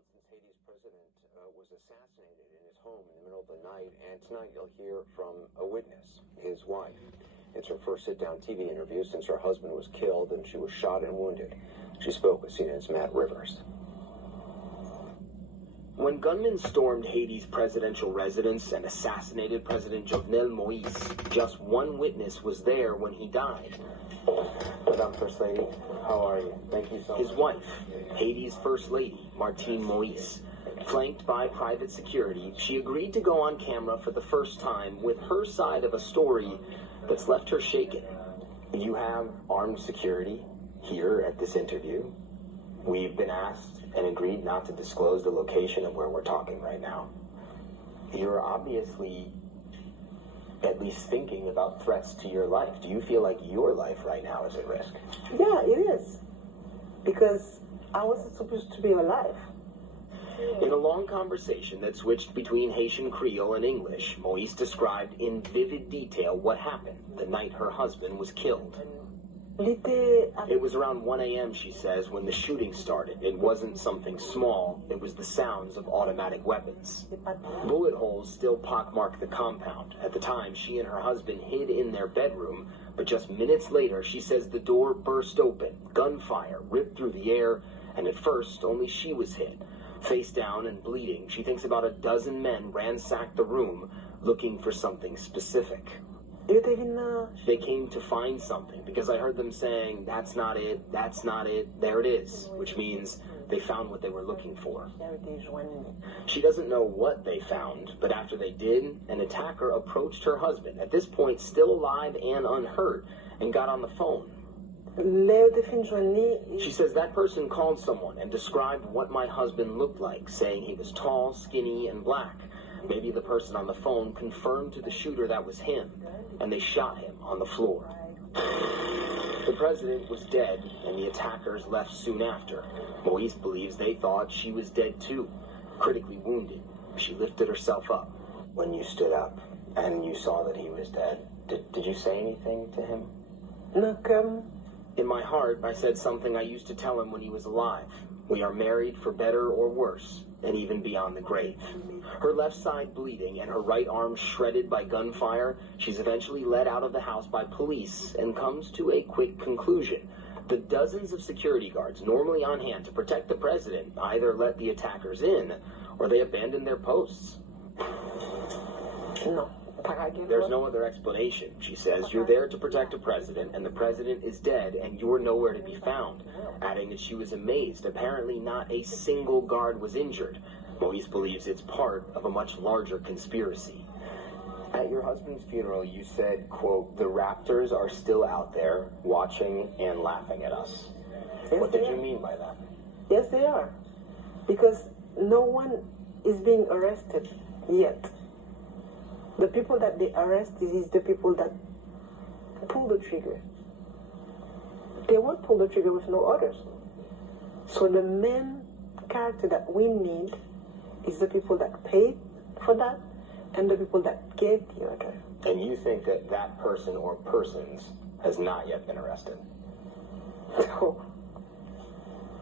months since Haiti's president was assassinated in his home in the middle of the night, and tonight you'll hear from a witness, his wife. It's her first sit-down TV interview since her husband was killed and she was shot and wounded. She spoke with CNN's Matt Rivers. When gunmen stormed Haiti's presidential residence and assassinated President Jovenel Moïse, just one witness was there when he died. Madam First Lady, how are you? Thank you so much. His wife, Haiti's First Lady, Martine Moïse. Flanked by private security, she agreed to go on camera for the first time with her side of a story that's left her shaken. You have armed security here at this interview. We've been asked and agreed not to disclose the location of where we're talking right now. You're obviously at least thinking about threats to your life. Do you feel like your life right now is at risk? Yeah, it is. Because I wasn't supposed to be alive. In a long conversation that switched between Haitian Creole and English, Moïse described in vivid detail what happened the night her husband was killed. It was around 1 a.m., she says, when the shooting started. It wasn't something small. It was the sounds of automatic weapons. Bullet holes still pockmarked the compound. At the time, she and her husband hid in their bedroom, but just minutes later, she says the door burst open. Gunfire ripped through the air, and at first, only she was hit. Face down and bleeding, she thinks about a dozen men ransacked the room, looking for something specific. They came to find something, because I heard them saying, that's not it, there it is, which means they found what they were looking for. She doesn't know what they found, but after they did, an attacker approached her husband, at this point still alive and unhurt, and got on the phone. She says that person called someone and described what my husband looked like, saying he was tall, skinny, and black. Maybe the person on the phone confirmed to the shooter that was him, and they shot him on the floor. The president was dead, and the attackers left soon after. Moïse believes they thought she was dead too, critically wounded. She lifted herself up. When you stood up and you saw that he was dead, did you say anything to him? In my heart, I said something I used to tell him when he was alive. We are married for better or worse, and even beyond the grave. Her left side bleeding and her right arm shredded by gunfire, she's eventually led out of the house by police and comes to a quick conclusion. The dozens of security guards normally on hand to protect the president either let the attackers in or they abandoned their posts. There's no other explanation, she says. You're there to protect a president, and the president is dead, and you're nowhere to be found. Adding that she was amazed. Apparently not a single guard was injured. Moïse believes it's part of a much larger conspiracy. At your husband's funeral, you said, quote, the Raptors are still out there watching and laughing at us. What did you mean by that? Yes, they are. Because no one is being arrested yet. The people that they arrest is the people that pull the trigger. They won't pull the trigger with no orders. So the main character that we need is the people that paid for that and the people that gave the order. And you think that that person or persons has not yet been arrested?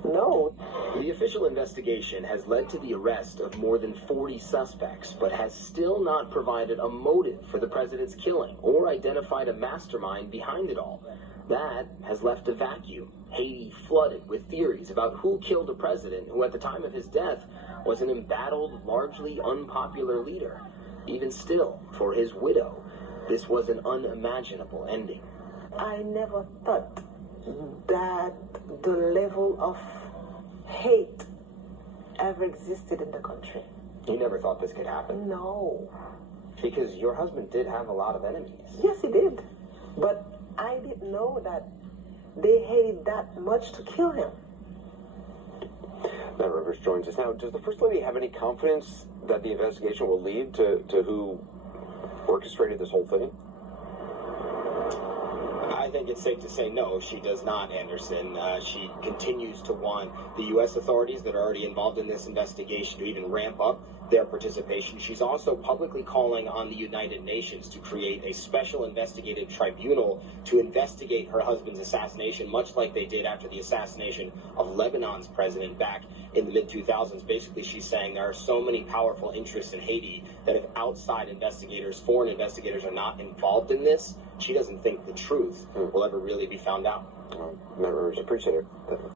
No. The official investigation has led to the arrest of more than 40 suspects, but has still not provided a motive for the president's killing or identified a mastermind behind it all. That has left a vacuum. Haiti flooded with theories about who killed a president who at the time of his death was an embattled, largely unpopular leader. Even still, for his widow, this was an unimaginable ending. I never thought that the level of hate ever existed in the country. You never thought this could happen? No. Because your husband did have a lot of enemies. Yes, he did. But I didn't know that they hated that much to kill him. Matt Rivers joins us now. Does the First Lady have any confidence that the investigation will lead to who orchestrated this whole thing? I think it's safe to say no, she does not, Anderson. She continues to want the U.S. authorities that are already involved in this investigation to even ramp up their participation. She's also publicly calling on the United Nations to create a special investigative tribunal to investigate her husband's assassination, much like they did after the assassination of Lebanon's president back in the mid-2000s. Basically, she's saying there are so many powerful interests in Haiti that if outside investigators, foreign investigators, are not involved in this, she doesn't think the truth will ever really be found out. Members appreciate it.